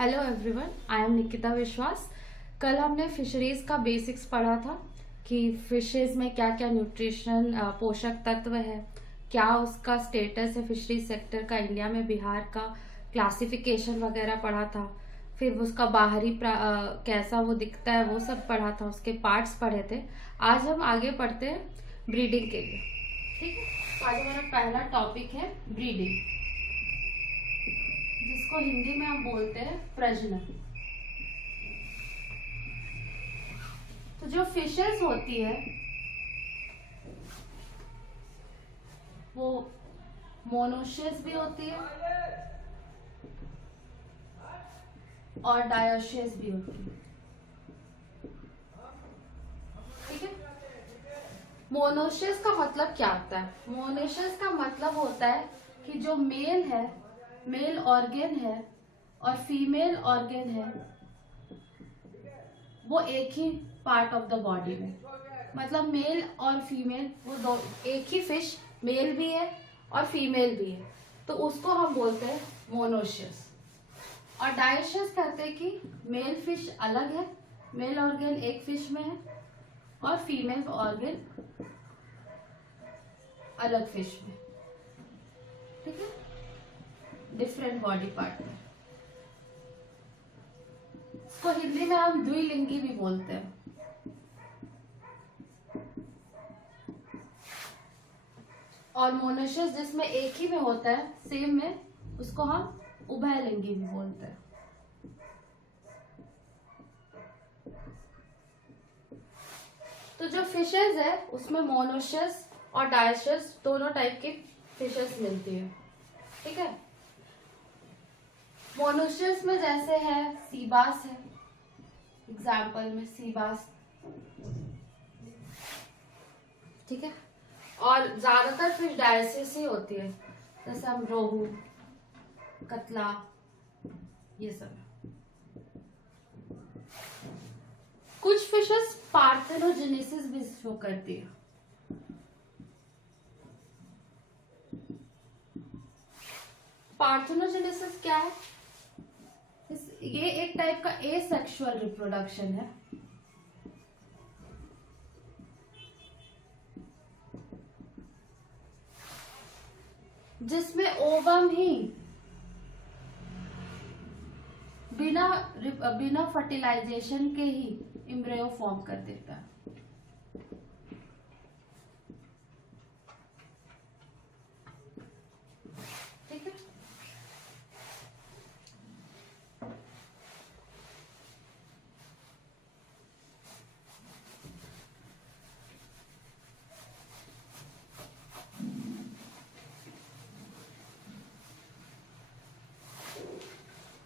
Hello everyone, I am Nikita विश्वास। कल हमने फिशरीज का बेसिक्स पढ़ा था कि फिशेज में क्या क्या न्यूट्रिशन पोषक तत्व है, क्या उसका स्टेटस है फिशरीज सेक्टर का इंडिया में, बिहार का क्लासिफिकेशन वगैरह पढ़ा था। फिर उसका बाहरी कैसा वो दिखता है वो सब पढ़ा था, उसके पार्ट्स पढ़े थे। आज हम आगे पढ़ते हैं ब्रीडिंग के लिए। ठीक है, तो आज हमारा पहला टॉपिक है ब्रीडिंग, जिसको हिंदी में हम बोलते हैं प्रजनन। तो जो फिशेस होती है वो मोनोशियस भी होती है और डायोशियस भी होती है। ठीक है, मोनोशियस का मतलब क्या होता है? मोनोशियस का मतलब होता है कि जो मेल ऑर्गन है और फीमेल ऑर्गन है वो एक ही पार्ट ऑफ द बॉडी में, मतलब मेल और फीमेल वो दो एक ही फिश, मेल भी है और फीमेल भी है, तो उसको हम बोलते हैं मोनोशियस। और डायोशियस कहते हैं कि मेल फिश अलग है, मेल ऑर्गन एक फिश में है और फीमेल ऑर्गन अलग फिश में। ठीक है, डिफरेंट बॉडी पार्ट में। इसको हिंदी में हम द्विलिंगी भी बोलते हैं। और मोनोशियस जिसमें एक ही में होता है सेम में, उसको हम उभयलिंगी भी बोलते हैं। तो जो फिशेस है उसमें मोनोशियस और डायोशियस दोनों टाइप की फिशेस मिलती है। ठीक है, मोनोशियस में जैसे है सीबास है, एग्जाम्पल में सीबास। ठीक है, और ज्यादातर फिश डायोशियस ही होती है, जैसे हम रोहू, कतला, ये सब। कुछ फिशेस पार्थेनोजेनेसिस भी शो करती है। पार्थेनोजेनेसिस क्या है? ये एक टाइप का एसेक्सुअल रिप्रोडक्शन है। जिसमें ओवम ही बिना फर्टिलाइजेशन के ही एम्ब्रियो फॉर्म कर देता है। ठीक है,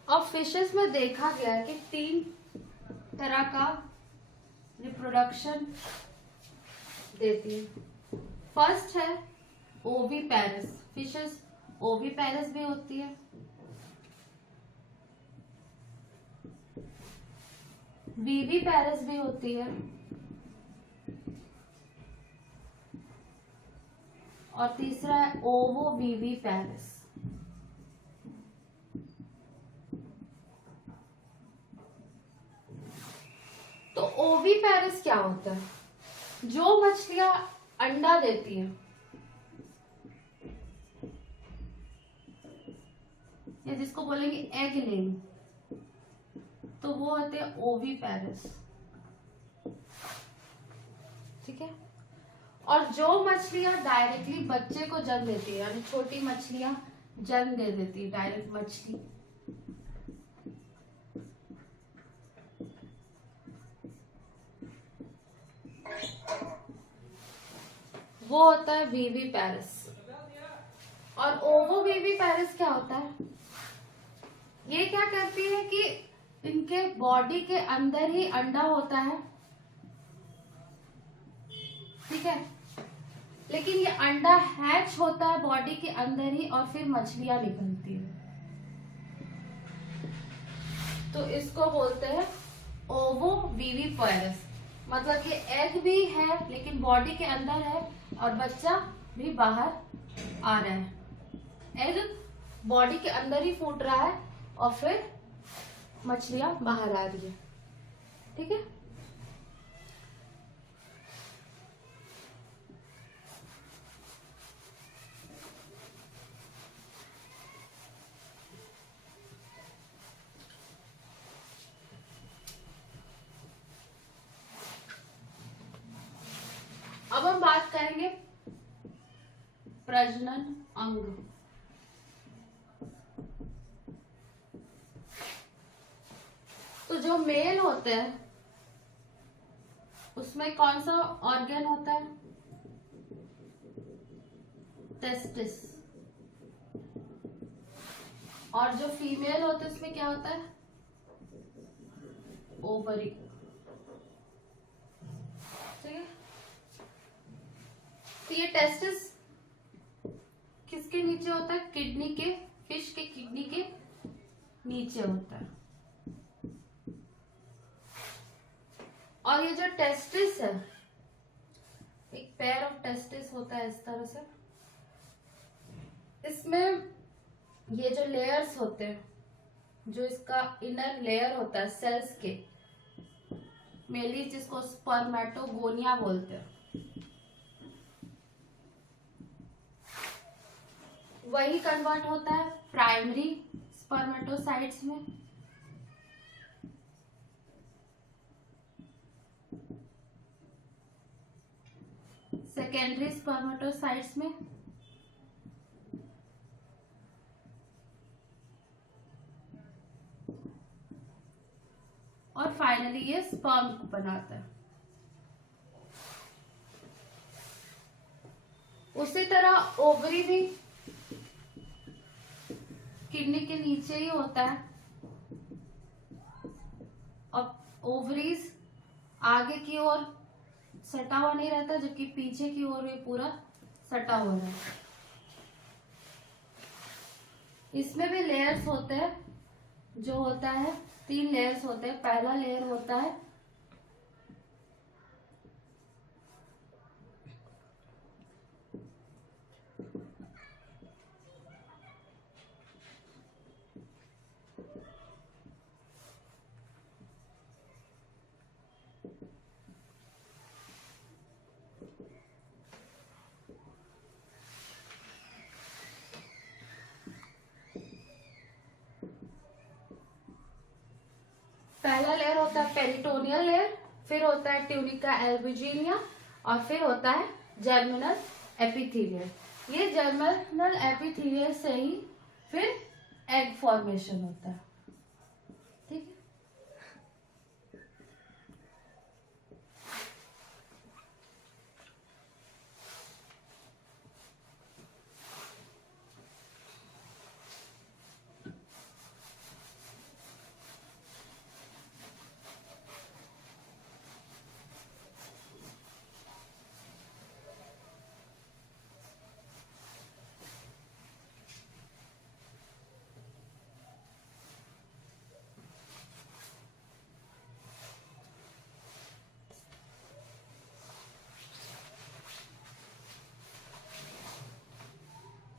अब फिशेस में देखा गया है कि 3 तरह का रिप्रोडक्शन देती है। फर्स्ट है ओवीपैरस, फिशेस ओवीपैरस भी होती है, वीवीपैरस भी होती है, और तीसरा है ओवोवीवीपैरस। तो ओवीपैरस क्या होता है? जो मछलियां अंडा देती हैं या जिसको बोलेंगे एग लेइंग, तो वो होते हैं ओवीपैरस। ठीक है, और जो मछलियां डायरेक्टली बच्चे को जन्म देती है, यानी छोटी मछलियां जन्म दे देती है डायरेक्ट मछली, वो होता है वीवीपैरस। और ओवोवीवीपैरस क्या होता है? ये क्या करती है कि इनके बॉडी के अंदर ही अंडा होता है। ठीक है, लेकिन ये अंडा हैच होता है बॉडी के अंदर ही और फिर मछलियां निकलती है। तो इसको बोलते हैं ओवोवीवीपैरस, मतलब ये एग भी है लेकिन बॉडी के अंदर है और बच्चा भी बाहर आ रहा है। एग बॉडी के अंदर ही फूट रहा है और फिर मछलियां बाहर आ रही है। ठीक है, अब हम बात करेंगे प्रजनन अंग। तो जो मेल होते हैं उसमें कौन सा ऑर्गन होता है? टेस्टिस। और जो फीमेल होते हैं उसमें क्या होता है? ओवरी। ठीक है, तो ये टेस्टिस किसके नीचे होता है? किडनी के, फिश के किडनी के नीचे होता है। और ये जो टेस्टिस है, एक पेयर ऑफ टेस्टिस होता है इस तरह से। इसमें ये जो लेयर्स होते हैं, जो इसका इनर लेयर होता है सेल्स के, मेनली जिसको स्पर्मेटोगोनिया बोलते हैं, वही कन्वर्ट होता है प्राइमरी स्पर्मेटोसाइट्स में। सेकेंडरी स्पर्मेटोसाइट्स में, और फाइनली ये स्पर्म को बनाता है। उसी तरह ओवरी भी किडनी के नीचे ही होता है, और ओवरीज आगे की ओर सटा हुआ नहीं रहता, जबकि पीछे की ओर ये पूरा सटा हुआ रहता है। इसमें भी लेयर्स होते हैं, जो होता है 3 लेयर्स होते हैं। पहला लेयर होता है पहला लेयर होता है पेरिटोनियल लेयर, फिर होता है ट्यूनिका एल्बुजिनिया, और फिर होता है जर्मिनल एपिथेलियल। ये जर्मिनल एपिथेलियल से ही फिर एग फॉर्मेशन होता है। ठीक है,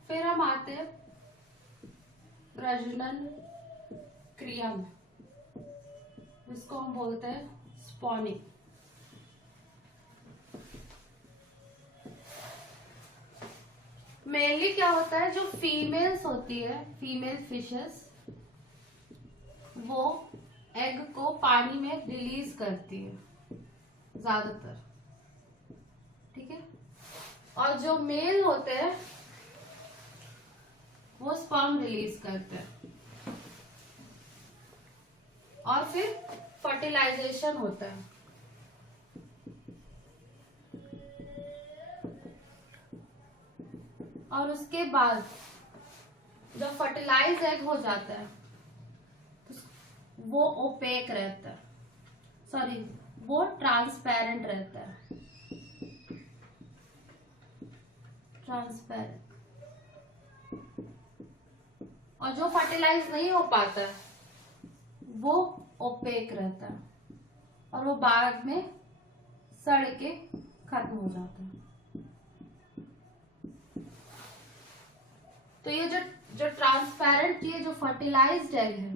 फिर हम आते हैं प्रजनन क्रिया में, जिसको हम बोलते हैं स्पॉनिंग। मेनली क्या होता है, जो फीमेल्स होती है, फीमेल फिशेस, वो एग को पानी में रिलीज करती है ज्यादातर। ठीक है, और जो मेल होते हैं वो स्पर्म रिलीज करते हैं, और फिर फर्टिलाइजेशन होता है। और उसके बाद जब फर्टिलाइज एग हो जाता है तो वो ओपेक रहता है, सॉरी वो ट्रांसपेरेंट रहता है, ट्रांसपेरेंट। और जो फर्टिलाइज नहीं हो पाता है वो ओपेक रहता है, और वो बाद में सड़ के खत्म हो जाता है। तो ये जो ट्रांसपेरेंट, ये जो फर्टिलाइज्ड एग है,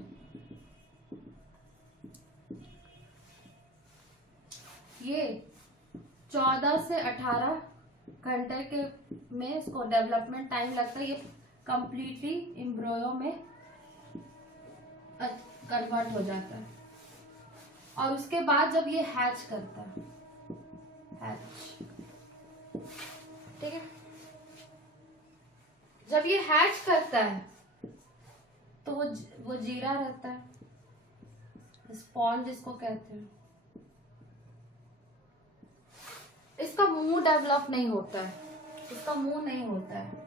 14 से 18 घंटे के में इसको डेवलपमेंट टाइम लगता है, ये कंप्लीटली एम्ब्रियो में कन्वर्ट हो जाता है। और उसके बाद जब ये हैच करता है, हैच, ठीक है, जब ये हैच करता है तो वो जीरा रहता है, स्पॉन जिसको कहते हैं। इसका मुंह डेवलप नहीं होता है, इसका मुंह नहीं होता है,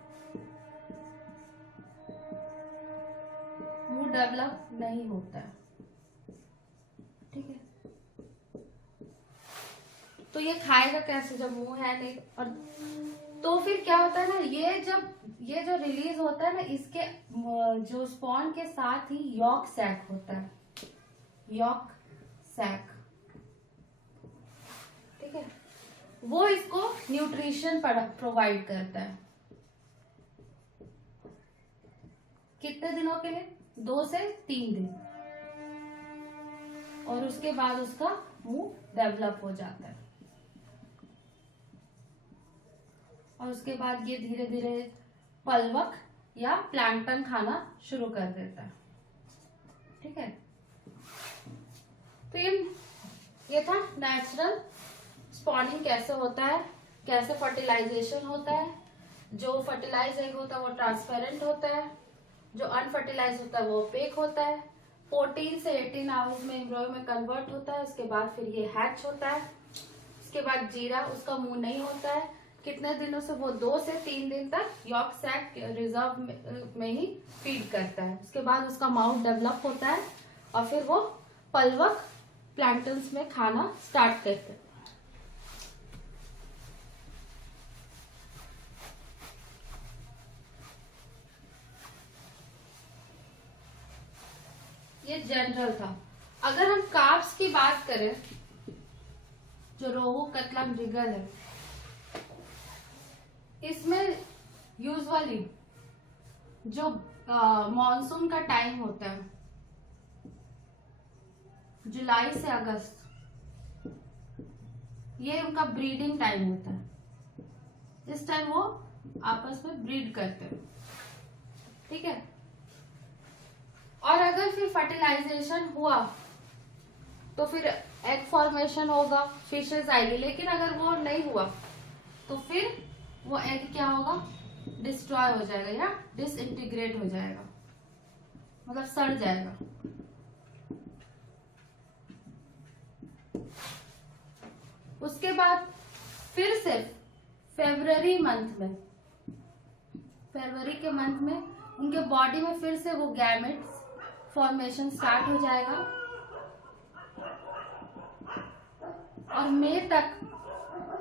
मुंह डेवलप नहीं होता है, ठीक है। तो ये खाएगा कैसे जब मुंह है नहीं? और तो फिर क्या होता है ना, ये जो रिलीज होता है ना, इसके जो स्पॉन के साथ ही यॉक सैक होता है, यॉक सैक, ठीक है, वो इसको न्यूट्रिशन प्रोवाइड करता है। कितने दिनों के लिए? 2 से 3 दिन। और उसके बाद उसका मुंह डेवलप हो जाता है। और उसके बाद ये धीरे धीरे पलवक या प्लैंकटन खाना शुरू कर देता है, ठीक है। तो ये था नेचुरल स्पॉनिंग कैसे होता है, कैसे फर्टिलाइजेशन होता है। जो फर्टिलाइज एग होता है वो ट्रांसपेरेंट होता है, जो अनफर्टिलाइज होता है वो ओपेक होता है। 14 से 18 आवर्स में एम्ब्रियो में कन्वर्ट होता है। उसके बाद फिर ये हैच होता है। उसके बाद जीरा, उसका मुंह नहीं होता है। कितने दिनों से? वो 2 से 3 दिन तक यॉक सैक रिजर्व में ही फीड करता है। उसके बाद उसका माउथ डेवलप होता है और फिर वो पलवक प्लैंटन्स में खाना स्टार्ट करते हैं। ये जनरल था। अगर हम कार्ब्स की बात करें, जो रोहू, कतला, मृगल है, इसमें यूजुअली जो मॉनसून का टाइम होता है, जुलाई से अगस्त, ये उनका ब्रीडिंग टाइम होता है। इस टाइम वो आपस में ब्रीड करते हैं, ठीक है। और अगर फिर फर्टिलाइजेशन हुआ तो फिर एग फॉर्मेशन होगा, फिशेज आएगी। लेकिन अगर वो नहीं हुआ तो फिर वो एग क्या होगा? डिस्ट्रॉय हो जाएगा या डिसइंटीग्रेट हो जाएगा, मतलब सड़ जाएगा। उसके बाद फिर से फरवरी के मंथ में उनके बॉडी में फिर से वो गैमेट्स फॉर्मेशन स्टार्ट हो जाएगा और मई तक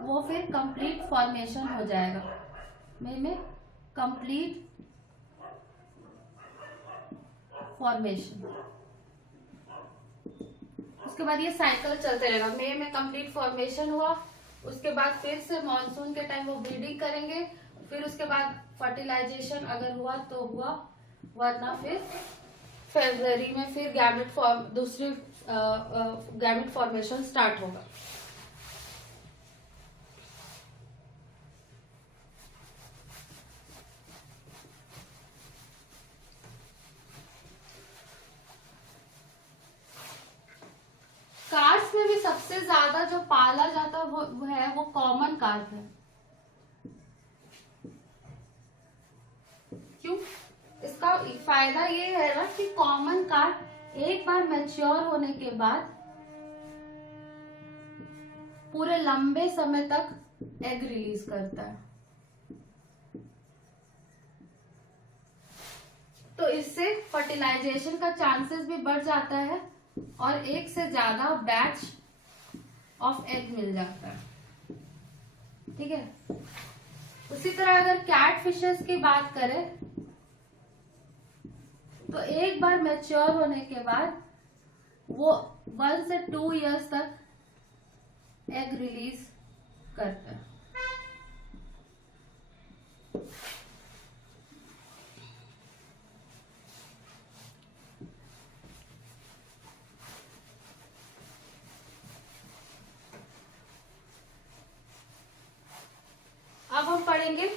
वो फिर कंप्लीट फॉर्मेशन हो जाएगा। मई में कंप्लीट फॉर्मेशन। उसके बाद ये साइकिल चलते रहेगा। मई में कंप्लीट फॉर्मेशन हुआ, उसके बाद फिर से मॉनसून के टाइम वो ब्रीडिंग करेंगे। फिर उसके बाद फर्टिलाइजेशन अगर हुआ तो हुआ, वरना फिर फरवरी में फिर दूसरी गैमेट फॉर्मेशन स्टार्ट होगा। कार्प्स में भी सबसे ज्यादा जो पाला जाता है वो कॉमन कार्प है। क्यों? इसका फायदा ये है ना कि कॉमन कार्प एक बार मैच्योर होने के बाद पूरे लंबे समय तक एग रिलीज करता है। तो इससे फर्टिलाइजेशन का चांसेस भी बढ़ जाता है और एक से ज्यादा बैच ऑफ एग मिल जाता है, ठीक है। उसी तरह अगर कैट फिशेस की बात करें तो एक बार मैच्योर होने के बाद वो 1 से 2 इयर्स तक एग रिलीज करता है। बोलेंगे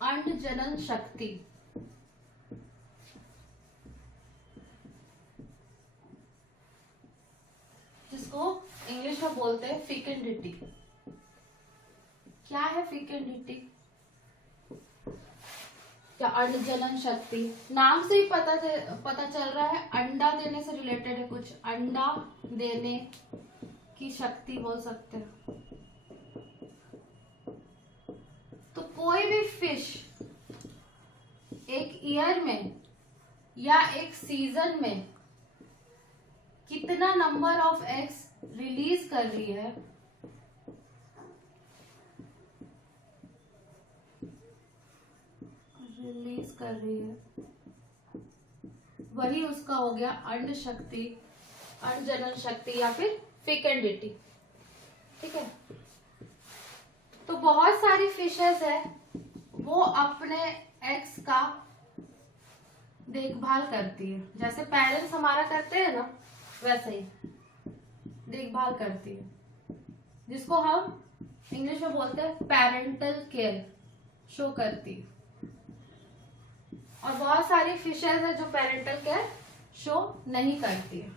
अंड जनन शक्ति, जिसको इंग्लिश में बोलते हैं फिकेंडिटी। क्या है फिकेंडिटी? क्या अंड जनन शक्ति, नाम से ही पता चल रहा है अंडा देने से रिलेटेड है, कुछ अंडा देने की शक्ति बोल सकते हैं। तो कोई भी फिश एक ईयर में या एक सीजन में कितना नंबर ऑफ एग्स रिलीज कर रही है, वही उसका हो गया अंड शक्ति, अंड जनन शक्ति या फिर फेकेंडिटी। ठीक है, तो बहुत सारी फिशेस है वो अपने एग्स का देखभाल करती है, जैसे पेरेंट्स हमारा करते हैं ना, वैसे ही देखभाल करती है, जिसको हम इंग्लिश में बोलते हैं पेरेंटल केयर शो करती है। और बहुत सारी फिशेस है जो पेरेंटल केयर शो नहीं करती है।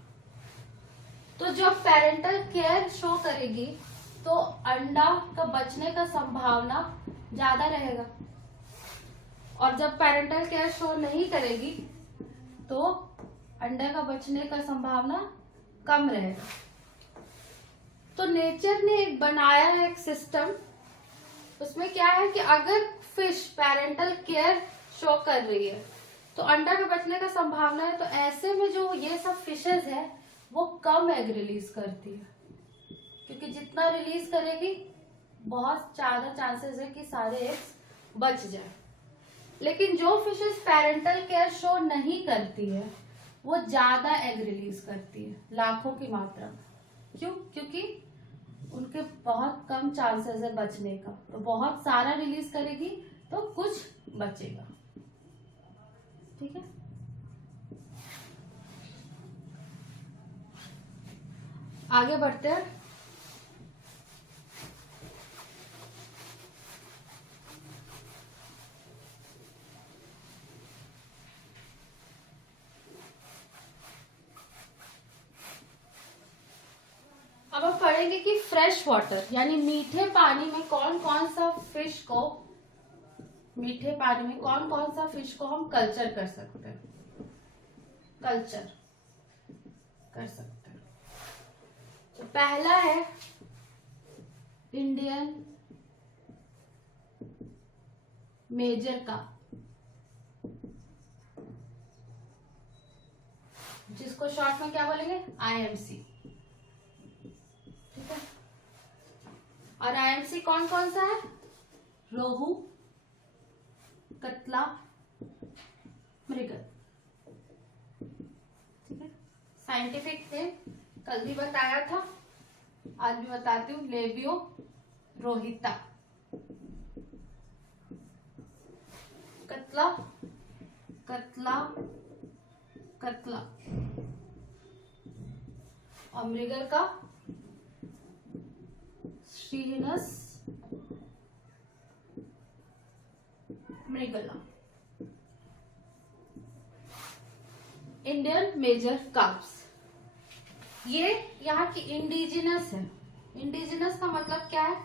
तो जब पेरेंटल केयर शो करेगी तो अंडा का बचने का संभावना ज्यादा रहेगा, और जब पेरेंटल केयर शो नहीं करेगी तो अंडे का बचने का संभावना कम रहेगा। तो नेचर ने एक बनाया है एक सिस्टम, उसमें क्या है कि अगर फिश पेरेंटल केयर शो कर रही है तो अंडा के बचने का संभावना है, तो ऐसे में जो ये सब फिशेस है वो कम एग रिलीज करती है, क्योंकि जितना रिलीज करेगी बहुत ज्यादा चांसेस है कि सारे एग्स बच जाए। लेकिन जो फिशेस पेरेंटल केयर शो नहीं करती है वो ज्यादा एग रिलीज करती है, लाखों की मात्रा में। क्यों? क्योंकि उनके बहुत कम चांसेस है बचने का, तो बहुत सारा रिलीज करेगी तो कुछ बचेगा। ठीक है, आगे बढ़ते हैं। अब हम पढ़ेंगे कि फ्रेश वाटर यानी मीठे पानी में कौन कौन सा फिश को, मीठे पानी में कौन कौन सा फिश को हम कल्चर कर सकते हैं, कल्चर कर सकते हैं। तो पहला है इंडियन मेजर कार्प, जिसको शॉर्ट में क्या बोलेंगे, आईएमसी। ठीक है, और आईएमसी कौन कौन सा है, रोहू, कतला, मृगल। ठीक है, साइंटिफिक नेम कल भी बताया था, आज भी बताती हूँ, लेबियो रोहिता। कतला, कतला, कतला। और मृगल का श्रीनस मृगला। इंडियन मेजर कार्प्स, ये यहाँ की इंडिजिनस है। इंडिजिनस का मतलब क्या है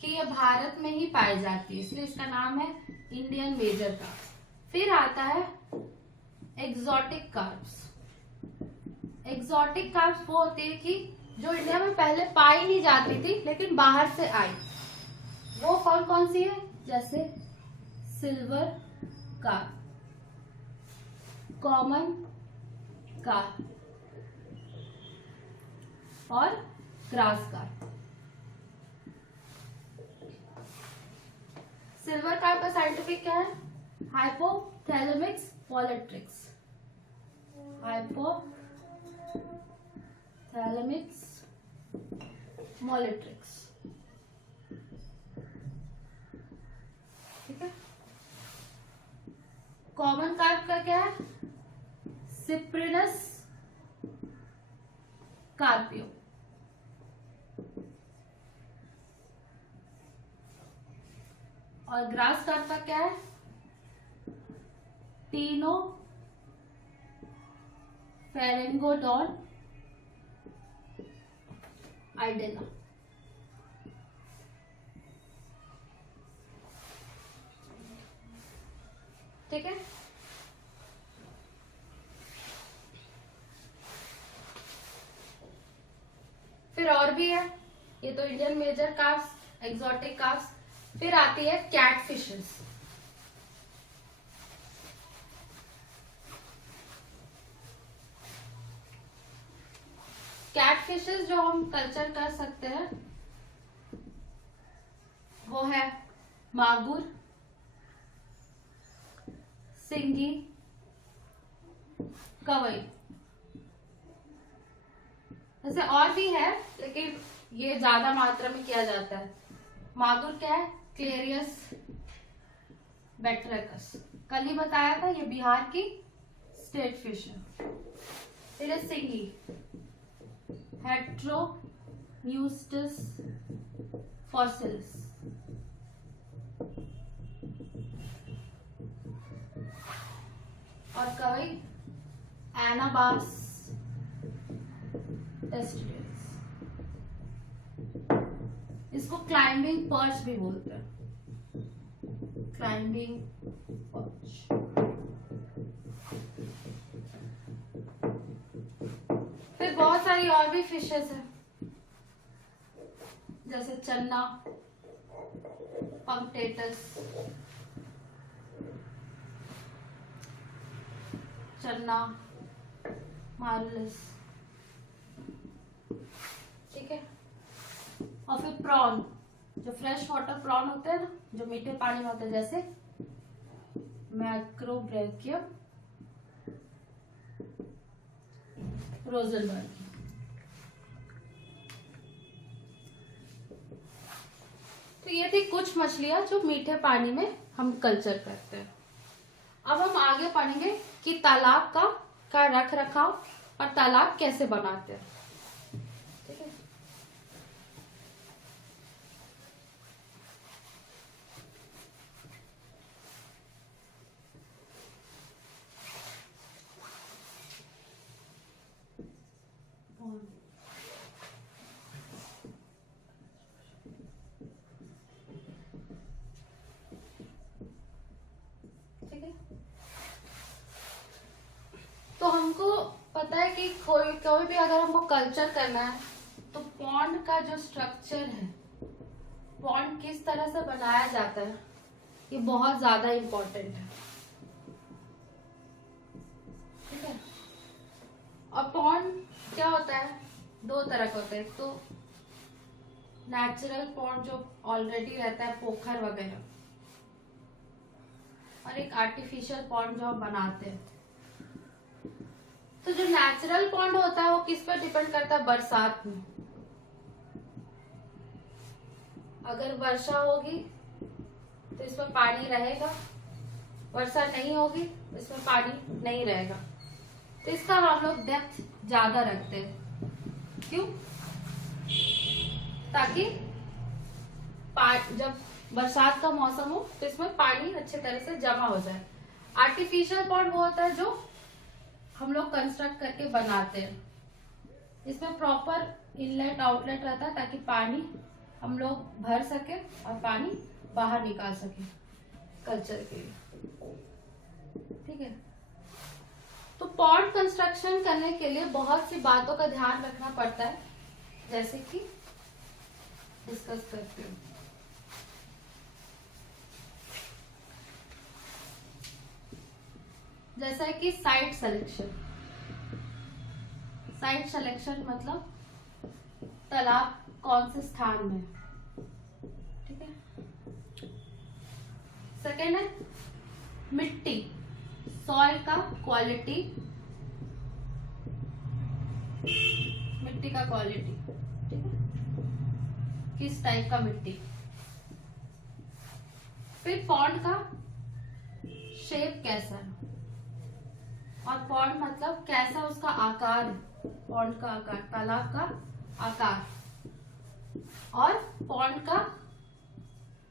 कि ये भारत में ही पाई जाती है, इसलिए इसका नाम है इंडियन मेजर कार्प्स। फिर आता है एग्जॉटिक कार्प्स। एग्जॉटिक कार्प्स वो होती है कि जो इंडिया में पहले पाई नहीं जाती थी लेकिन बाहर से आई। वो कौन कौन सी है, जैसे सिल्वर कार्प, कॉमन कार्प और ग्रास कार्प। सिल्वर कार्प का साइंटिफिक क्या है, हाइपोथैलेमिक्स पॉलिट्रिक्स, हाइपोथैलेमिक्स मोलिट्रिक्स। ठीक है, कॉमन कार्प का क्या है, सिप्रिनस कार्पियो। और ग्रास कार्प का क्या है? टीनो फेरेंगोडॉन आइडेना। ठीक है। फिर और भी है, ये तो Indian major carps, exotic carps. फिर आती है कैट फिशेस। कैट फिशेस जो हम कल्चर कर सकते हैं वो है मागुर, सिंगी, कवई। वैसे और भी है लेकिन ये ज्यादा मात्रा में किया जाता है। मागुर क्या है? क्लेरियस बैट्रिकस, कल ही बताया था, ये बिहार की स्टेट फिश है। फिर है सिंगी, हेट्रोन्यूस्टिस फॉसिलिस। और कवई एनाबास टेस्टिडियस। इसको क्लाइंबिंग पर्च भी बोलते हैं, क्लाइंबिंग पर्च। फिर बहुत सारी और भी फिशेस हैं, जैसे चन्ना, पंक्टेटस, चन्ना, मार्लिस। ठीक है। और फिर प्रॉन, जो फ्रेश वाटर प्रॉन होते हैं ना, जो मीठे पानी में होते हैं, जैसे मैक्रोब्रैकियम रोजनबर्ग। तो ये थी कुछ मछलियां जो मीठे पानी में हम कल्चर करते हैं। अब हम आगे पढ़ेंगे कि तालाब का रख रखाव और तालाब कैसे बनाते हैं। ठीक है। तो हमको पता है कि कोई भी अगर हमको कल्चर करना है तो पॉन्ड का जो स्ट्रक्चर है, पॉन्ड किस तरह से बनाया जाता है, ये बहुत ज्यादा इम्पोर्टेंट है। ठीक है। और पॉन्ड क्या होता है? दो तरह का होता है। एक तो नेचुरल पॉन्ड जो ऑलरेडी रहता है, पोखर वगैरह, और एक आर्टिफिशियल पॉन्ड जो हम बनाते हैं। तो जो नेचुरल पॉन्ड होता है वो किस पर डिपेंड करता है? बरसात में। अगर वर्षा होगी तो इसमें पानी रहेगा, वर्षा नहीं होगी तो इसमें पानी नहीं रहेगा। तो इसका हम लोग डेप्थ ज्यादा रखते हैं। क्यों? ताकि जब बरसात का मौसम हो तो इसमें पानी अच्छे तरह से जमा हो जाए। आर्टिफिशियल पॉन्ड वो होता है जो हम लोग कंस्ट्रक्ट करके बनाते हैं। इसमें प्रॉपर इनलेट आउटलेट रहता है ताकि पानी हम लोग भर सके और पानी बाहर निकाल सके कल्चर के लिए। ठीक है। तो पॉन्ड कंस्ट्रक्शन करने के लिए बहुत सी बातों का ध्यान रखना पड़ता है, जैसे कि डिस्कस करते हैं। जैसा कि साइट सिलेक्शन। साइट सिलेक्शन मतलब तालाब कौन से स्थान में। ठीक है। सेकेंड है मिट्टी, सॉइल का क्वालिटी, मिट्टी का क्वालिटी। ठीक है। किस टाइप का मिट्टी। फिर पॉन्ड का शेप कैसा है, और पॉन्ड मतलब कैसा उसका आकार, पॉन्ड का आकार, तालाब का आकार, और पॉन्ड का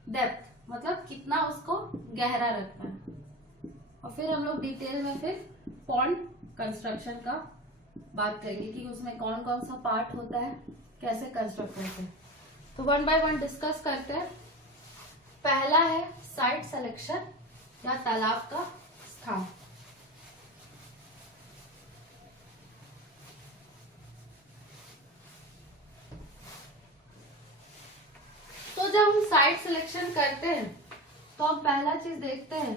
डेप्थ, मतलब कितना उसको गहरा रखना है। और फिर हम लोग डिटेल में फिर पॉन्ड कंस्ट्रक्शन का बात करेंगे कि उसमें कौन कौन सा पार्ट होता है, कैसे कंस्ट्रक्ट करते हैं। तो वन बाय वन डिस्कस करते हैं। पहला है साइट सिलेक्शन या तालाब का स्थान। तो जब हम साइट सिलेक्शन करते हैं तो हम पहला चीज देखते हैं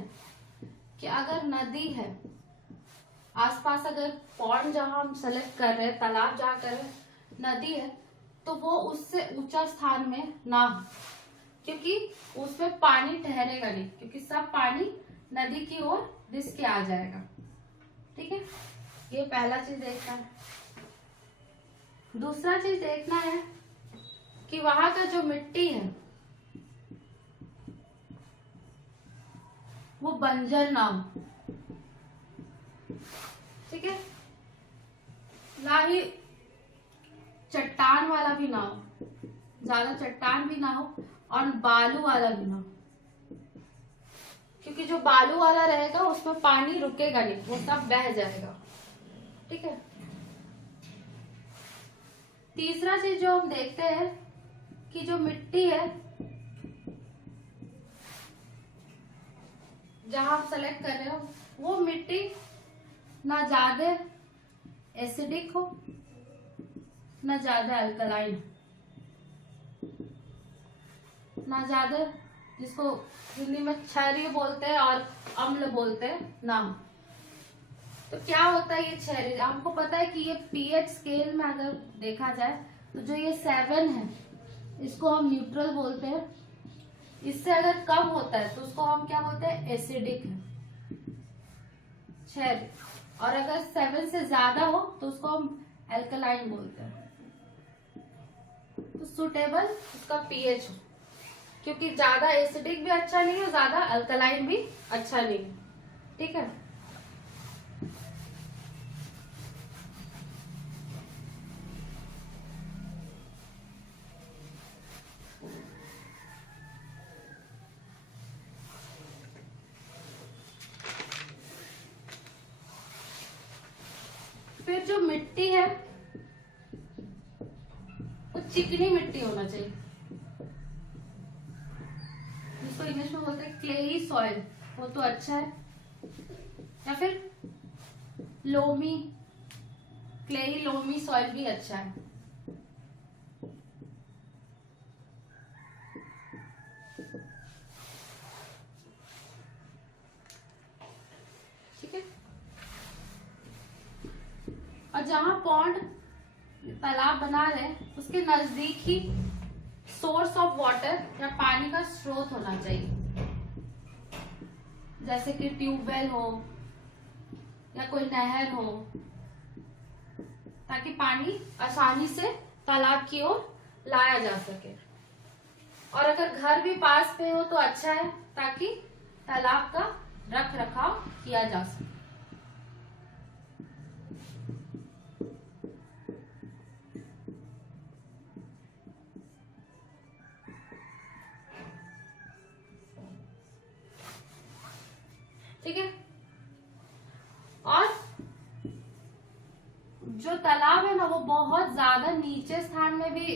कि अगर नदी है आसपास, अगर पॉन्ड जहां हम सेलेक्ट कर रहे हैं, तालाब जहां कर रहे हैं, नदी है, तो वो उससे ऊंचा स्थान में ना हो, क्योंकि उसमें पानी ठहरेगा नहीं, क्योंकि सब पानी नदी की ओर रिस के आ जाएगा। ठीक है, ये पहला चीज देखना है। दूसरा चीज देखना है कि वहां का जो मिट्टी है वो बंजर ना हो। ठीक है, ना ही चट्टान वाला भी ना हो, ज्यादा चट्टान भी ना हो और बालू वाला भी ना हो, क्योंकि जो बालू वाला रहेगा उसमें पानी रुकेगा नहीं, वो सब बह जाएगा। ठीक है, तीसरा चीज जो हम देखते हैं कि जो मिट्टी है जहां हम सेलेक्ट कर रहे हो वो मिट्टी ना ज्यादा एसिडिक हो ना ज्यादा अल्कलाइन, ना ज्यादा जिसको हिंदी में क्षारीय बोलते हैं और अम्ल बोलते हैं ना हो। तो क्या होता है ये क्षारीय? हमको पता है कि ये पीएच स्केल में अगर देखा जाए तो जो ये 7 है इसको हम न्यूट्रल बोलते हैं। इससे अगर कम होता है तो उसको हम क्या बोलते हैं? एसिडिक है, क्षारीय। और अगर 7 से ज्यादा हो तो उसको हम एल्कलाइन बोलते हैं। तो सुटेबल उसका पीएच हो, क्योंकि ज्यादा एसिडिक भी अच्छा नहीं है, ज्यादा अल्कलाइन भी अच्छा नहीं है। ठीक है, फिर जो मिट्टी है वो चिकनी मिट्टी होना चाहिए, जिसको इंग्लिश में बोलते हैं क्लेई सॉइल, वो तो अच्छा है। या फिर लोमी, क्लेई लोमी सॉइल भी अच्छा है। ठीक है, और जहां पॉन्ड तालाब बना रहे हैं उसके नजदीक ही सोर्स ऑफ वाटर या पानी का स्रोत होना चाहिए, जैसे कि ट्यूबवेल हो या कोई नहर हो, ताकि पानी आसानी से तालाब की ओर लाया जा सके। और अगर घर भी पास में हो तो अच्छा है, ताकि तालाब का रख रखाव किया जा सके। ठीक है, और जो तालाब है ना वो बहुत ज्यादा नीचे स्थान में भी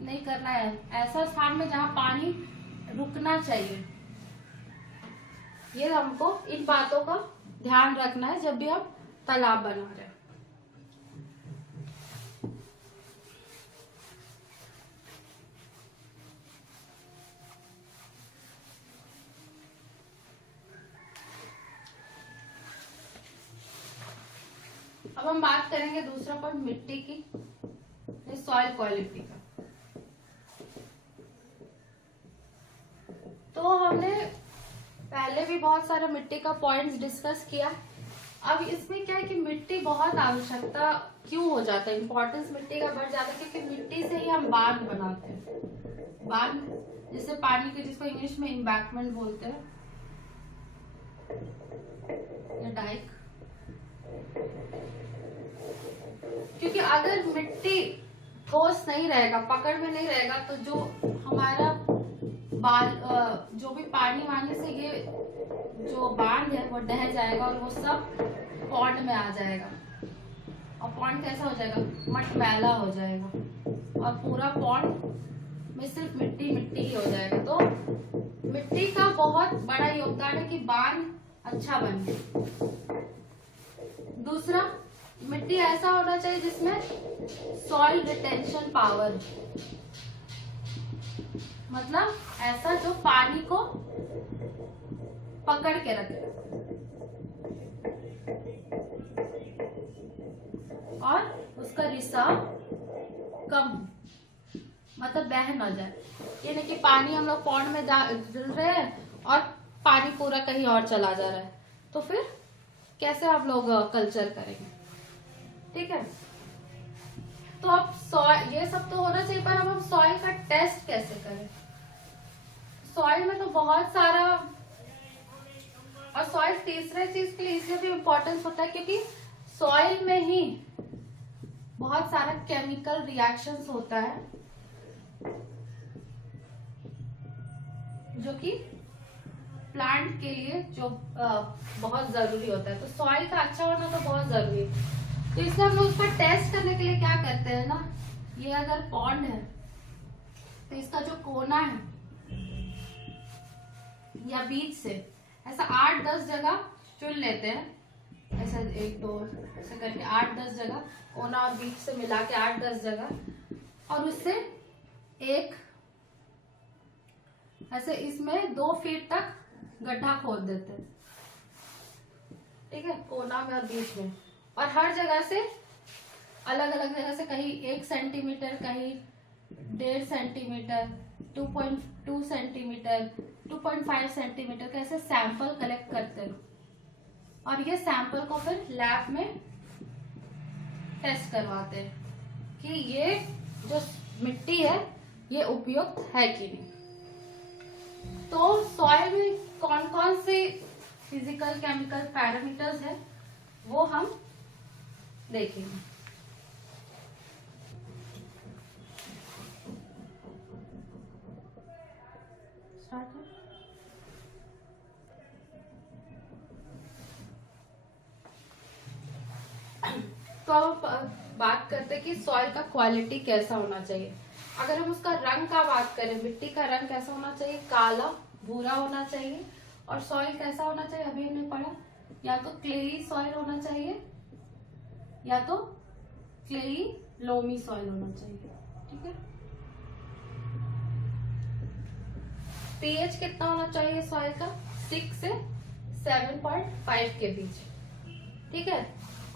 नहीं करना है, ऐसा स्थान में जहां पानी रुकना चाहिए। ये हमको इन बातों का ध्यान रखना है जब भी हम तालाब बना रहे हैं। अब हम बात करेंगे दूसरा पॉइंट मिट्टी की, सॉइल क्वालिटी का। तो हमने पहले भी बहुत सारे मिट्टी का पॉइंट्स डिस्कस किया। अब इसमें क्या है कि मिट्टी बहुत आवश्यकता क्यों हो जाता है, इंपॉर्टेंस मिट्टी का बढ़ जाता है, क्योंकि मिट्टी से ही हम बांध बनाते हैं। बांध जिससे पानी के, जिसको इंग्लिश में एम्बैंकमेंट बोलते हैं या डाइक। क्योंकि अगर मिट्टी ठोस नहीं रहेगा, पकड़ में नहीं रहेगा, तो जो हमारा जो भी पानी वानी से ये जो बांध है वो ढह जाएगा और वो सब पॉन्ड में आ जाएगा। और पॉन्ड कैसा हो जाएगा, मटमैला हो जाएगा और पूरा पॉन्ड में सिर्फ मिट्टी मिट्टी ही हो जाएगा। तो मिट्टी का बहुत बड़ा योगदान है कि बांध अच्छा बने। दूसरा, मिट्टी ऐसा होना चाहिए जिसमें सॉइल रिटेंशन पावर, मतलब ऐसा जो पानी को पकड़ के रखे और उसका रिसाव कम, मतलब बह न जाए। ये नहीं कि पानी हम लोग पॉन्ड में डाल रहे हैं और पानी पूरा कहीं और चला जा रहा है, तो फिर कैसे आप लोग कल्चर करेंगे। ठीक है, तो अब सॉइल ये सब तो होना चाहिए, पर अब हम सॉइल का टेस्ट कैसे करें। सॉइल में तो बहुत सारा, और सॉइल तीसरे चीज के लिए इसलिए भी इम्पोर्टेंस होता है क्योंकि सॉइल में ही बहुत सारा केमिकल रिएक्शंस होता है जो कि प्लांट के लिए जो बहुत जरूरी होता है। तो सॉइल का अच्छा होना तो बहुत जरूरी है। तो इसलिए हम लोग उसका टेस्ट करने के लिए क्या करते हैं ना, ये अगर पॉन्ड है तो इसका जो कोना है या बीच से ऐसा 8-10 जगह चुन लेते हैं, ऐसा 1-2 ऐसे करके 8-10 जगह कोना और बीच से मिला के 8-10 जगह, और उससे एक ऐसे इसमें 2 फीट तक गड्ढा खोद देते हैं। ठीक है, कोना में और बीच में, और हर जगह से अलग अलग जगह से कहीं 1 सेंटीमीटर, कहीं 1.5 सेंटीमीटर, 2.2 सेंटीमीटर, 2.5 सेंटीमीटर का ऐसे सैंपल कलेक्ट करते हैं और ये सैंपल को फिर लैब में टेस्ट करवाते हैं कि ये जो मिट्टी है ये उपयुक्त है कि नहीं। तो सॉइल में कौन कौन से फिजिकल केमिकल पैरामीटर्स है वो हम देखेंगे। तो अब बात करते हैं कि सॉइल का क्वालिटी कैसा होना चाहिए। अगर हम उसका रंग का बात करें, मिट्टी का रंग कैसा होना चाहिए, काला भूरा होना चाहिए। और सॉइल कैसा होना चाहिए, अभी हमने पढ़ा, या तो क्लेई सॉइल होना चाहिए या तो क्लेई लोमी सॉइल होना चाहिए। ठीक है, पीएच कितना होना चाहिए सॉइल का, 6 से 7.5 के बीच। ठीक है,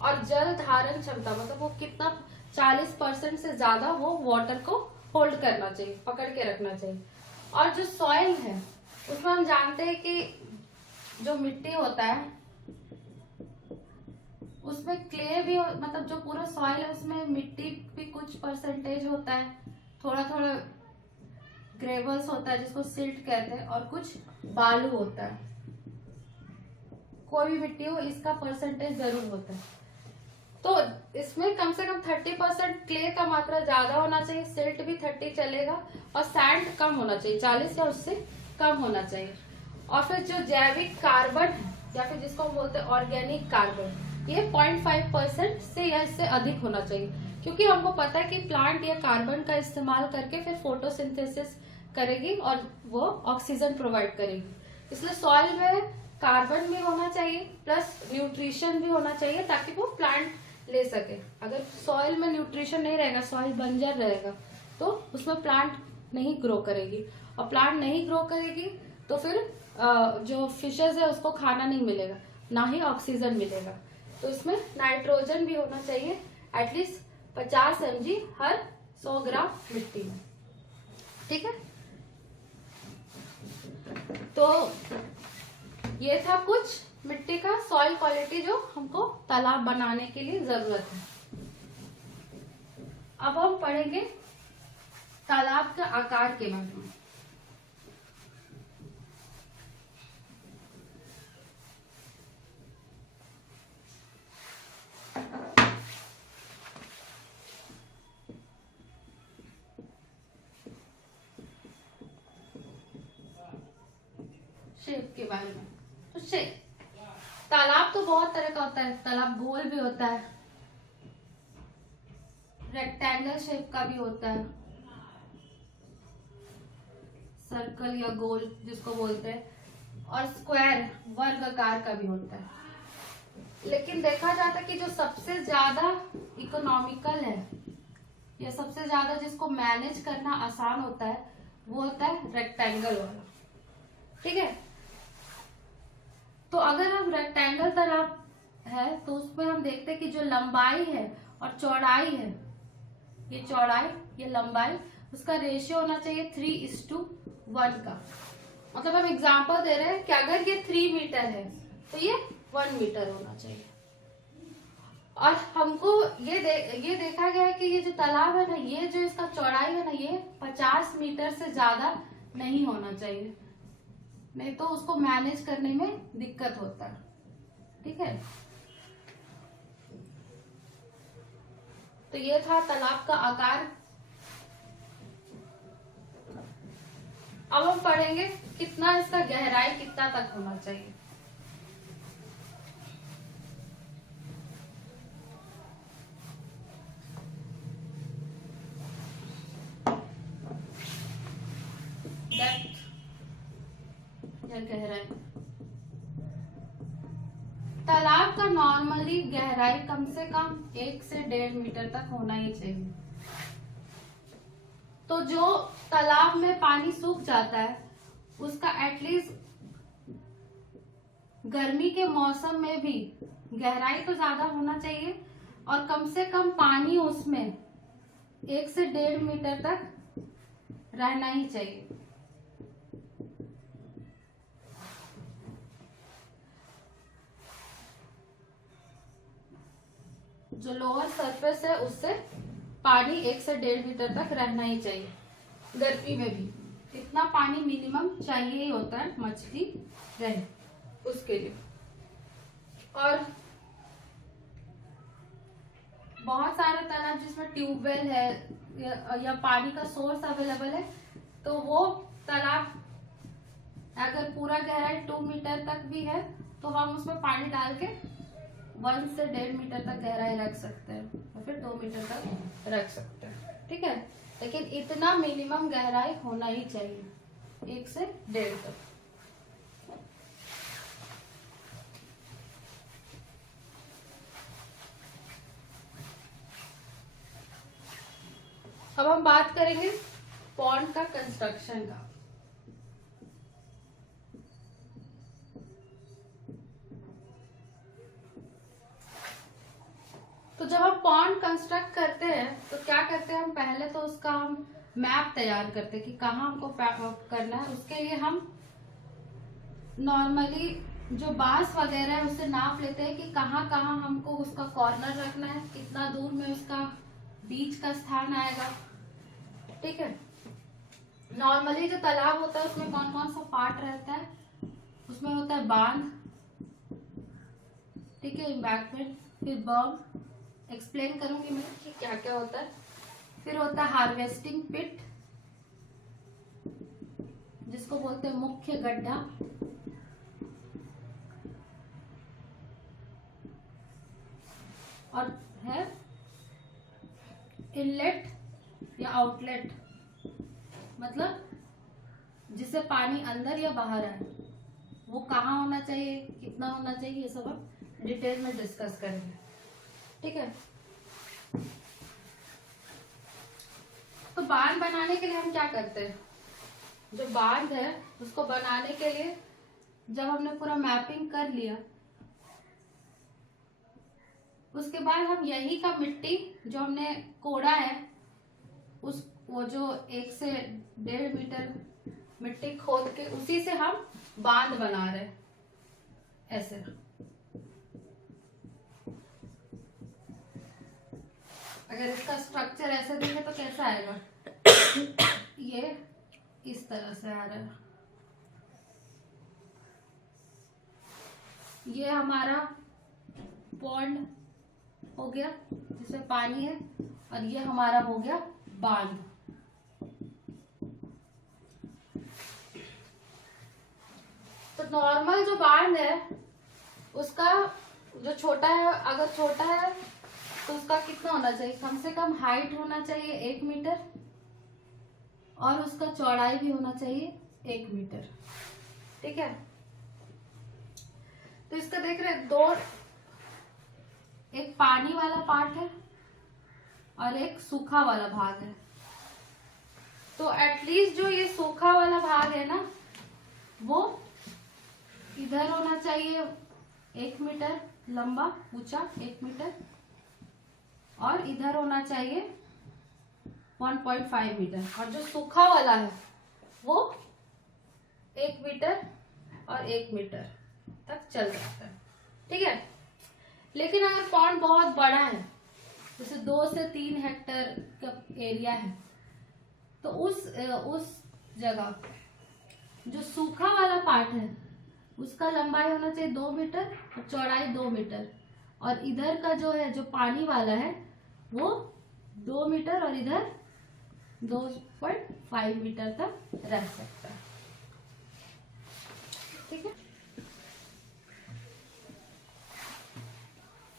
और जल धारण क्षमता मतलब वो कितना 40% से ज्यादा वो वाटर को होल्ड करना चाहिए, पकड़ के रखना चाहिए। और जो सॉइल है उसमें हम जानते हैं कि जो मिट्टी होता है उसमें क्ले भी मतलब जो पूरा सॉइल है उसमें मिट्टी भी कुछ परसेंटेज होता है, थोड़ा थोड़ा ग्रेवल्स होता है जिसको सिल्ट कहते हैं, और कुछ बालू होता है। कोई भी मिट्टी हो इसका परसेंटेज जरूर होता है। तो इसमें कम से कम 30% क्ले का मात्रा ज्यादा होना चाहिए, सिल्ट भी 30 चलेगा, और सैंड कम होना चाहिए, 40 या उससे कम होना चाहिए। और फिर जो जैविक कार्बन है या फिर जिसको हम बोलते हैं ऑर्गेनिक कार्बन, ये 0.5% से या इससे अधिक होना चाहिए, क्योंकि हमको पता है कि प्लांट ये कार्बन का इस्तेमाल करके फिर फोटोसिंथेसिस करेगी और वो ऑक्सीजन प्रोवाइड करेगी। इसलिए सॉइल में कार्बन भी होना चाहिए प्लस न्यूट्रिशन भी होना चाहिए ताकि वो प्लांट ले सके। अगर सॉइल में न्यूट्रिशन नहीं रहेगा, सॉइल बंजर रहेगा, तो उसमें प्लांट नहीं ग्रो करेगी, और प्लांट नहीं ग्रो करेगी तो फिर जो फिशेस है उसको खाना नहीं मिलेगा, ना ही ऑक्सीजन मिलेगा। तो इसमें नाइट्रोजन भी होना चाहिए एटलीस्ट 50 mg हर 100 ग्राम मिट्टी में। ठीक है, तो ये था कुछ मिट्टी का सॉइल क्वालिटी जो हमको तालाब बनाने के लिए जरूरत है। अब हम पढ़ेंगे तालाब का आकार के बारे में। शेप के बारे में। तो शेप, तालाब तो बहुत तरह का होता है, तालाब गोल भी होता है, रेक्टेंगल शेप का भी होता है, सर्कल या गोल जिसको बोलते हैं, और स्क्वायर वर्गाकार का भी होता है। लेकिन देखा जाता है कि जो सबसे ज्यादा इकोनॉमिकल है या सबसे ज्यादा जिसको मैनेज करना आसान होता है वो होता है रेक्टेंगल वाला। ठीक है, तो अगर हम रेक्टेंगल तालाब है तो उसमें हम देखते हैं कि जो लंबाई है और चौड़ाई है, ये चौड़ाई ये लंबाई, उसका रेशियो होना चाहिए 3:1 का। मतलब हम एग्जांपल दे रहे हैं कि अगर ये 3 मीटर है तो ये 1 मीटर होना चाहिए। और हमको ये देखा गया है कि ये जो तालाब है ना, ये जो इसका चौड़ाई है ना, ये 50 मीटर से ज्यादा नहीं होना चाहिए, नहीं तो उसको मैनेज करने में दिक्कत होता है। ठीक है, तो ये था तालाब का आकार। अब हम पढ़ेंगे कितना इसका गहराई कितना तक होना चाहिए। डेप्थ या गहराई, तालाब का नॉर्मली गहराई कम से कम 1 से 1.5 मीटर तक होना ही चाहिए। तो जो तालाब में पानी सूख जाता है उसका एटलीस्ट गर्मी के मौसम में भी गहराई तो ज्यादा होना चाहिए और कम से कम पानी उसमें 1 से 1.5 मीटर तक रहना ही चाहिए। जो लोअर सरफेस है उससे पानी 1 से 1.5 मीटर तक रहना ही चाहिए। गर्मी में भी इतना पानी मिनिमम चाहिए ही होता है मछली रहे उसके लिए। और बहुत सारे तालाब जिसमें ट्यूबवेल है या पानी का सोर्स अवेलेबल है, तो वो तालाब अगर पूरा गहराई 2 मीटर तक भी है तो हम उसमें पानी डाल के 1 से 1.5 मीटर तक गहराई रख सकते हैं या फिर 2 मीटर तक रख सकते हैं। ठीक है, लेकिन इतना मिनिमम गहराई होना ही चाहिए 1 से 1.5 तक। अब हम बात करेंगे पॉन्ड का कंस्ट्रक्शन का। तो जब हम पॉन्ड कंस्ट्रक्ट करते हैं तो क्या करते हैं हम, पहले तो उसका हम मैप तैयार करते हैं कि कहाँ हमको करना है। उसके लिए हम नॉर्मली जो बांस वगैरह है उससे नाप लेते हैं कि कहाँ कहाँ हमको उसका कॉर्नर रखना है, कितना दूर में उसका बीच का स्थान आएगा। ठीक है, नॉर्मली जो तालाब होता है उसमें कौन कौन सा पार्ट रहता है, उसमें होता है बांध, ठीक है, एम्बैंकमेंट, फिर बर्म, एक्सप्लेन करूंगी मैं कि क्या क्या होता है। फिर होता है हार्वेस्टिंग पिट जिसको बोलते हैं मुख्य गड्ढा, और है इनलेट या आउटलेट, मतलब जिससे पानी अंदर या बाहर आए, वो कहाँ होना चाहिए, कितना होना चाहिए, ये सब हम डिटेल में डिस्कस करेंगे। ठीक है, तो बांध बनाने के लिए हम क्या करते हैं, जो बांध है उसको बनाने के लिए जब हमने पूरा मैपिंग कर लिया उसके बाद हम यही का मिट्टी जो हमने कोड़ा है उस वो जो 1 से 1.5 मीटर मिट्टी खोद के उसी से हम बांध बना रहे हैं। ऐसे अगर इसका स्ट्रक्चर ऐसे देखे तो कैसा आएगा, ये इस तरह से आ रहा है। ये हमारा पॉन्ड हो गया जिसमें पानी है, और ये हमारा हो गया बांध। तो नॉर्मल जो बांध है उसका जो छोटा है, अगर छोटा है तो उसका कितना होना चाहिए, कम से कम हाइट होना चाहिए 1 मीटर और उसका चौड़ाई भी होना चाहिए 1 मीटर। ठीक है, तो इसका देख रहे हैं, दो, एक पानी वाला पार्ट है और एक सूखा वाला भाग है। तो एटलीस्ट जो ये सूखा वाला भाग है ना, वो इधर होना चाहिए 1 मीटर लंबा, ऊंचा 1 मीटर, और इधर होना चाहिए 1.5 मीटर, और जो सूखा वाला है वो 1 मीटर और 1 मीटर तक चल जाता है। ठीक है, लेकिन अगर पॉन्ड बहुत बड़ा है, जैसे 2 से 3 हेक्टेयर का एरिया है, तो उस जगह जो सूखा वाला पार्ट है उसका लंबाई होना चाहिए 2 मीटर और चौड़ाई 2 मीटर, और इधर का जो है, जो पानी वाला है, वो 2 मीटर और इधर 2.5 मीटर तक रह सकता है। ठीक है,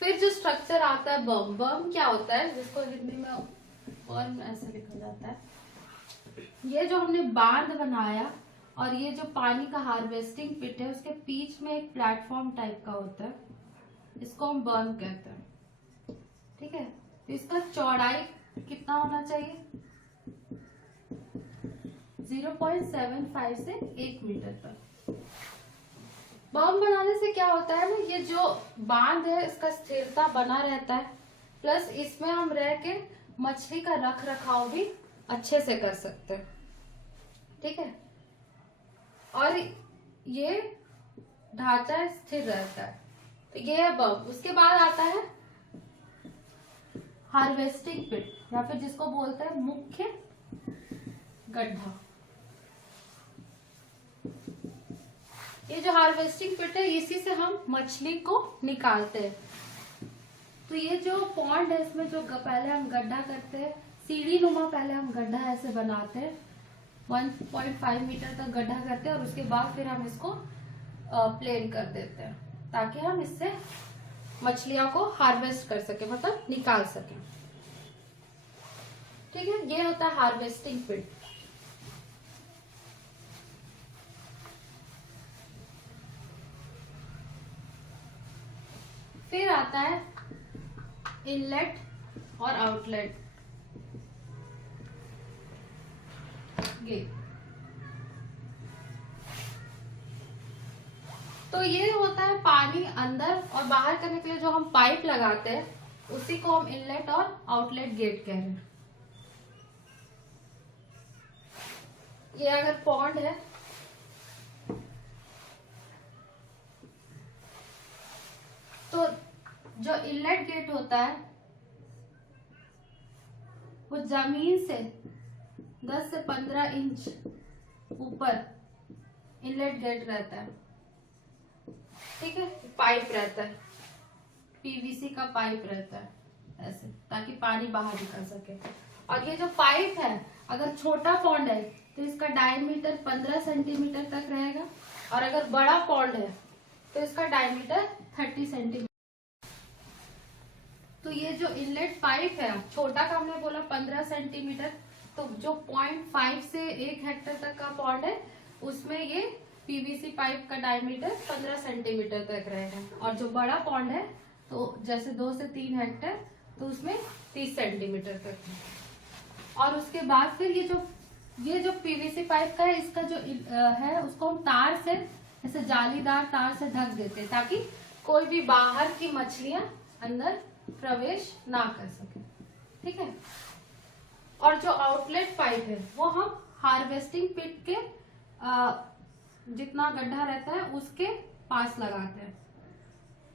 फिर जो स्ट्रक्चर आता है बम, बम क्या होता है, जिसको हिंदी में बम ऐसे लिखा जाता है, ये जो हमने बांध बनाया और ये जो पानी का हार्वेस्टिंग पिट है, उसके बीच में एक प्लेटफॉर्म टाइप का होता है, इसको हम बर्न कहते हैं। ठीक है, तो इसका चौड़ाई कितना होना चाहिए, 0.75 से 1 मीटर तक। बम बनाने से क्या होता है ना, ये जो बांध है इसका स्थिरता बना रहता है, प्लस इसमें हम रह के मछली का रख रखाव भी अच्छे से कर सकते हैं। ठीक है, और ये ढांचा स्थिर रहता है। तो ये है बम। उसके बाद आता है हार्वेस्टिंग पिट, या फिर जिसको बोलते हैं मुख्य गड्ढा। ये जो हार्वेस्टिंग पिट है, इसी से हम मछली को निकालते हैं। तो ये जो पॉन्ड है, इसमें जो पहले हम गड्ढा करते हैं, सीढ़ी नुमा पहले हम गड्ढा ऐसे बनाते हैं, 1.5 मीटर तक गड्ढा करते हैं, और उसके बाद फिर हम इसको प्लेन कर देते हैं, ताकि हम इससे मछलियों को हार्वेस्ट कर सके, मतलब निकाल सके। ठीक है, ये होता है हार्वेस्टिंग पिट। फिर आता है इनलेट और आउटलेट गेट। तो ये होता है पानी अंदर और बाहर करने के लिए जो हम पाइप लगाते हैं, उसी को हम इनलेट और आउटलेट गेट कह रहे हैं। ये अगर पॉन्ड है, तो जो इनलेट गेट होता है वो जमीन से 10 से 15 इंच ऊपर इनलेट गेट रहता है। ठीक है, पाइप रहता है, पीवीसी का पाइप रहता है ऐसे, ताकि पानी बाहर निकल सके। और ये जो पाइप है, अगर छोटा पॉन्ड है तो इसका डायमीटर 15 सेंटीमीटर तक रहेगा, और अगर बड़ा पॉन्ड है तो इसका डायमीटर 30 सेंटीमीटर। तो ये जो इनलेट पाइप है, छोटा का हमने बोला 15 सेंटीमीटर, तो जो 0.5 से 1 हेक्टेयर तक का पॉन्ड है, उसमें ये पीवीसी पाइप का डायमीटर 15 सेंटीमीटर तक रहेगा। और जो बड़ा पॉन्ड है, तो जैसे 2 से 3 हेक्टेयर, तो उसमें 30 सेंटीमीटर तक है। और उसके बाद फिर ये जो पीवीसी पाइप का है, इसका जो है, उसको हम तार से, ऐसे जालीदार तार से ढक देते हैं, ताकि कोई भी बाहर की मछलियां अंदर प्रवेश ना कर सके। ठीक है, और जो आउटलेट पाइप है, वो हम हार्वेस्टिंग पिट के जितना गड्ढा रहता है उसके पास लगाते हैं,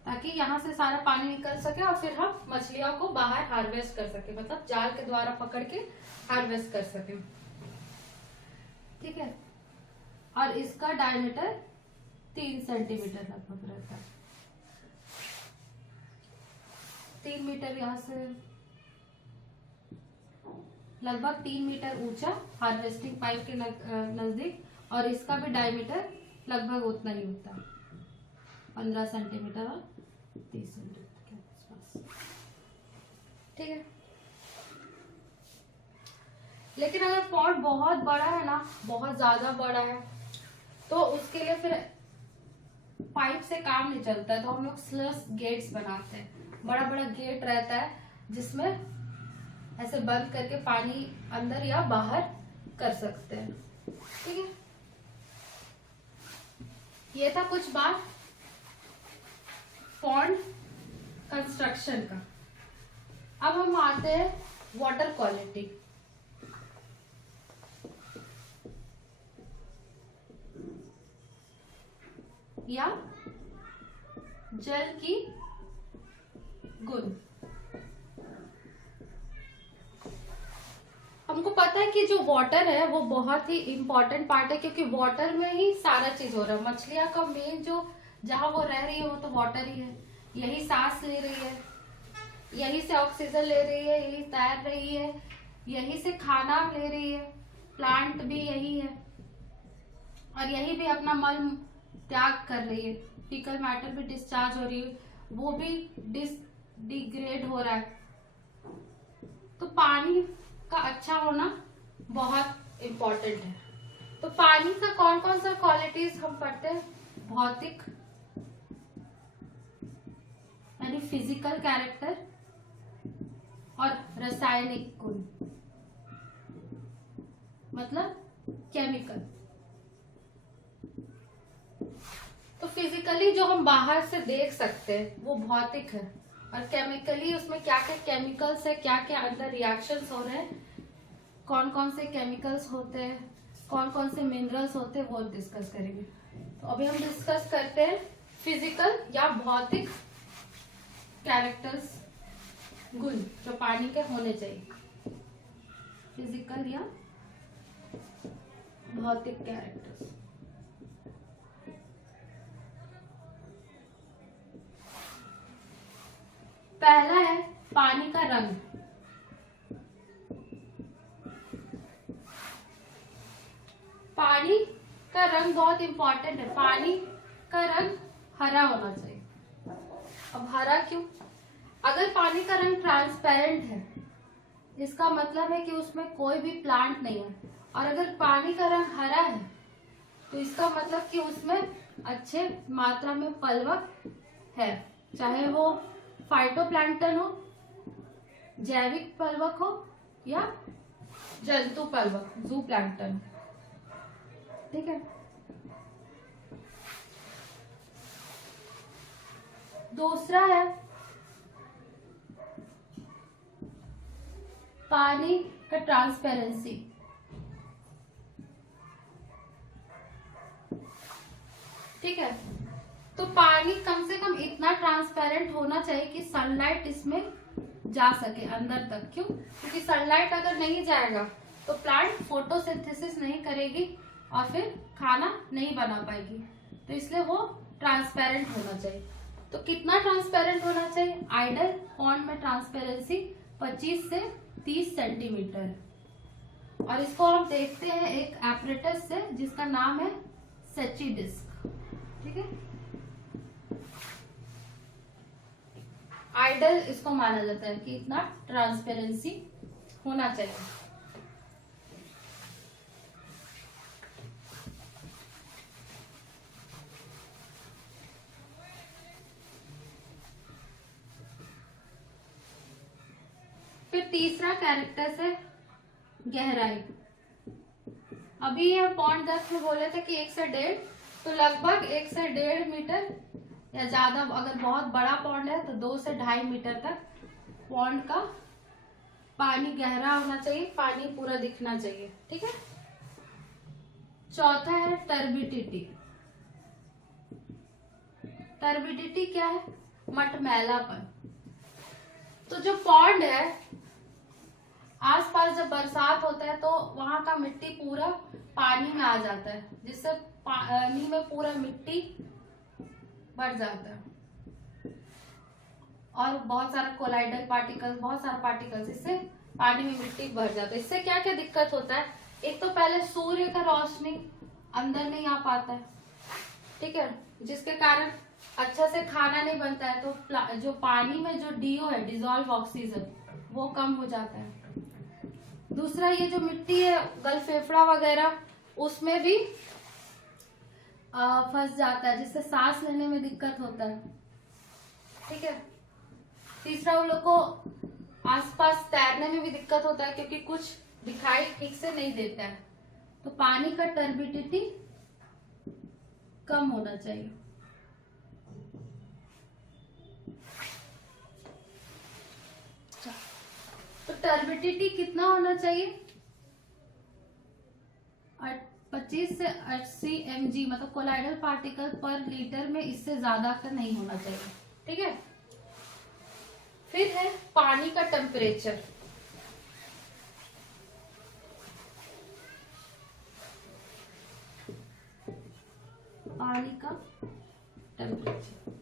ताकि यहाँ से सारा पानी निकल सके और फिर हम मछलियों को बाहर हार्वेस्ट कर सके, मतलब जाल के द्वारा पकड़ के हार्वेस्ट कर सके। ठीक है, और इसका डायमीटर 3 सेंटीमीटर लगभग रहता है, 3 मीटर, यहाँ से लगभग 3 मीटर ऊंचा हार्वेस्टिंग पाइप के नजदीक, और इसका भी डायमीटर लगभग उतना ही होता है, 15 सेंटीमीटर और 30 सेंटीमीटर के आसपास। ठीक है, लेकिन अगर पॉन्ड बहुत बड़ा है ना, बहुत ज्यादा बड़ा है, तो उसके लिए फिर पाइप से काम नहीं चलता है, तो हम लोग स्लस गेट्स बनाते हैं। बड़ा बड़ा गेट रहता है जिसमें ऐसे बंद करके पानी अंदर या बाहर कर सकते हैं। ठीक है, ये था कुछ बात पॉन्ड कंस्ट्रक्शन का। अब हम आते हैं वाटर क्वालिटी। या जल की गुण। हमको पता है कि जो वाटर है वो बहुत ही इंपॉर्टेंट पार्ट है, क्योंकि वाटर में ही सारा चीज हो रहा है। मछलियां का मेन जो जहां वो रह रही है वो तो वाटर ही है, यही सांस ले रही है, यही से ऑक्सीजन ले रही है, यही तैर रही है, यही से खाना ले रही है, प्लांट भी यही है, और यही भी अपना मल त्याग कर रही है। फीकल मैटर भी डिस्चार्ज हो रही है, वो भी डिग्रेड हो रहा है। तो पानी का अच्छा होना बहुत इम्पोर्टेंट है। तो पानी का कौन कौन सा क्वालिटीज हम पढ़ते हैं? भौतिक यानी फिजिकल कैरेक्टर, और रासायनिक गुण मतलब केमिकल। तो फिजिकली जो हम बाहर से देख सकते हैं वो भौतिक है, और केमिकली उसमें क्या क्या केमिकल्स है, क्या क्या अंदर रिएक्शंस हो रहे हैं, कौन कौन से केमिकल्स होते हैं, कौन कौन से मिनरल्स होते हैं, वो डिस्कस करेंगे। तो अभी हम डिस्कस करते हैं फिजिकल या भौतिक कैरेक्टर्स, गुण जो पानी के होने चाहिए। फिजिकल या भौतिक कैरेक्टर्स। पहला है पानी का रंग। पानी का रंग बहुत इंपॉर्टेंट है। पानी का रंग हरा होना चाहिए। अब हरा क्यों? अगर पानी का रंग ट्रांसपेरेंट है, इसका मतलब है कि उसमें कोई भी प्लांट नहीं है, और अगर पानी का रंग हरा है तो इसका मतलब कि उसमें अच्छे मात्रा में पलवक है, चाहे वो फाइटोप्लैंक्टन हो, जैविक पलवक हो, या जंतु पलवक जू प्लैंक्टन। ठीक है, दूसरा है पानी का ट्रांसपेरेंसी। ठीक है, तो पानी कम से कम इतना ट्रांसपेरेंट होना चाहिए कि सनलाइट इसमें जा सके अंदर तक। क्यों? क्योंकि सनलाइट अगर नहीं जाएगा तो प्लांट फोटोसिंथेसिस नहीं करेगी और फिर खाना नहीं बना पाएगी। तो इसलिए वो ट्रांसपेरेंट होना चाहिए। तो कितना ट्रांसपेरेंट होना चाहिए? आइडल पॉन्ड में ट्रांसपेरेंसी 25 से 30 सेंटीमीटर, और इसको हम देखते हैं एक एपरेटस से जिसका नाम है सेची डिस्क। ठीक है, आइडल इसको माना जाता है कि इतना ट्रांसपेरेंसी होना चाहिए। फिर तीसरा कैरेक्टर है गहराई। अभी ये पॉन्ड डेप्थ में बोले थे कि 1 से 1.5, तो लगभग 1 से 1.5 मीटर या ज्यादा, अगर बहुत बड़ा पॉन्ड है तो 2 से 2.5 मीटर तक पॉन्ड का पानी गहरा होना चाहिए, पानी पूरा दिखना चाहिए। ठीक है, चौथा है टर्बिडिटी। टर्बिडिटी क्या है? मटमैलापन। तो जो पॉन्ड है, आसपास जब बरसात होता है तो वहां का मिट्टी पूरा पानी में आ जाता है, जिससे पानी में पूरा मिट्टी बढ़ जाता है, और बहुत सारा कोलाइडल पार्टिकल्स, बहुत सारा पार्टिकल्स, इससे पानी में मिट्टी भर जाता है। इससे क्या क्या दिक्कत होता है? एक तो पहले सूर्य का रोशनी अंदर नहीं आ पाता है, ठीक है, जिसके कारण अच्छा से खाना नहीं बनता है, तो जो पानी में जो डीओ है, डिजोल्व ऑक्सीजन, वो कम हो जाता है। दूसरा, ये जो मिट्टी है गल फेफड़ा वगैरह, उसमें भी फंस जाता है, जिससे सांस लेने में दिक्कत होता है। ठीक है। तीसरा, उन लोग को आसपास तैरने में भी दिक्कत होता है, क्योंकि कुछ दिखाई ठीक से नहीं देता है। तो पानी का टर्बिडिटी कम होना चाहिए। तो टर्बिडिटी कितना होना चाहिए? 25 से 80 mg, मतलब कोलाइडल पार्टिकल पर लीटर में, इससे ज्यादा का नहीं होना चाहिए। ठीक है। फिर है पानी का टेम्परेचर। पानी का टेम्परेचर,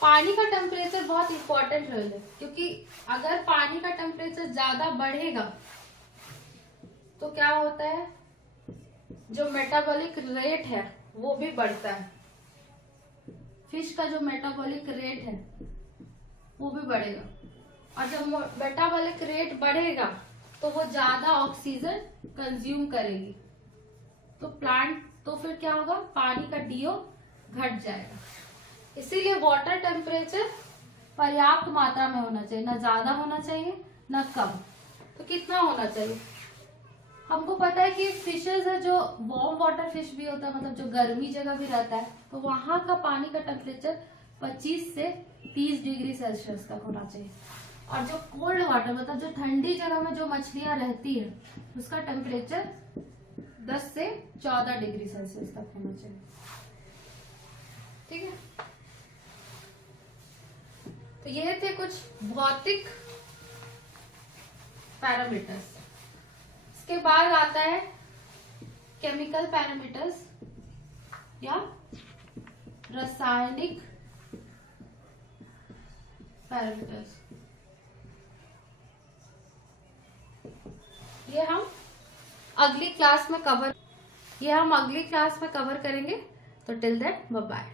पानी का टेम्परेचर बहुत इंपॉर्टेंट रोल है, क्योंकि अगर पानी का टेम्परेचर ज्यादा बढ़ेगा तो क्या होता है, जो मेटाबॉलिक रेट है वो भी बढ़ता है। फिश का जो मेटाबॉलिक रेट है वो भी बढ़ेगा, और जब मेटाबॉलिक रेट बढ़ेगा तो वो ज्यादा ऑक्सीजन कंज्यूम करेगी, तो प्लांट, तो फिर क्या होगा, पानी का डीओ घट जाएगा। इसीलिए वाटर टेम्परेचर पर्याप्त मात्रा में होना चाहिए, ना ज्यादा होना चाहिए ना कम। तो कितना होना चाहिए? हमको पता है कि फिशेज है जो वार्म वाटर फिश भी होता है, मतलब जो गर्मी जगह भी रहता है, तो वहां का पानी का टेम्परेचर 25 से 30 डिग्री सेल्सियस तक होना चाहिए। और जो कोल्ड वाटर, मतलब जो ठंडी जगह में जो मछलियां रहती है, उसका टेम्परेचर 10 से 14 डिग्री सेल्सियस तक होना चाहिए। ठीक है। तो ये थे कुछ भौतिक पैरामीटर्स। इसके बाद आता है केमिकल पैरामीटर्स या रासायनिक पैरामीटर्स। ये हम अगली क्लास में कवर करेंगे। तो टिल देन बाय बाय।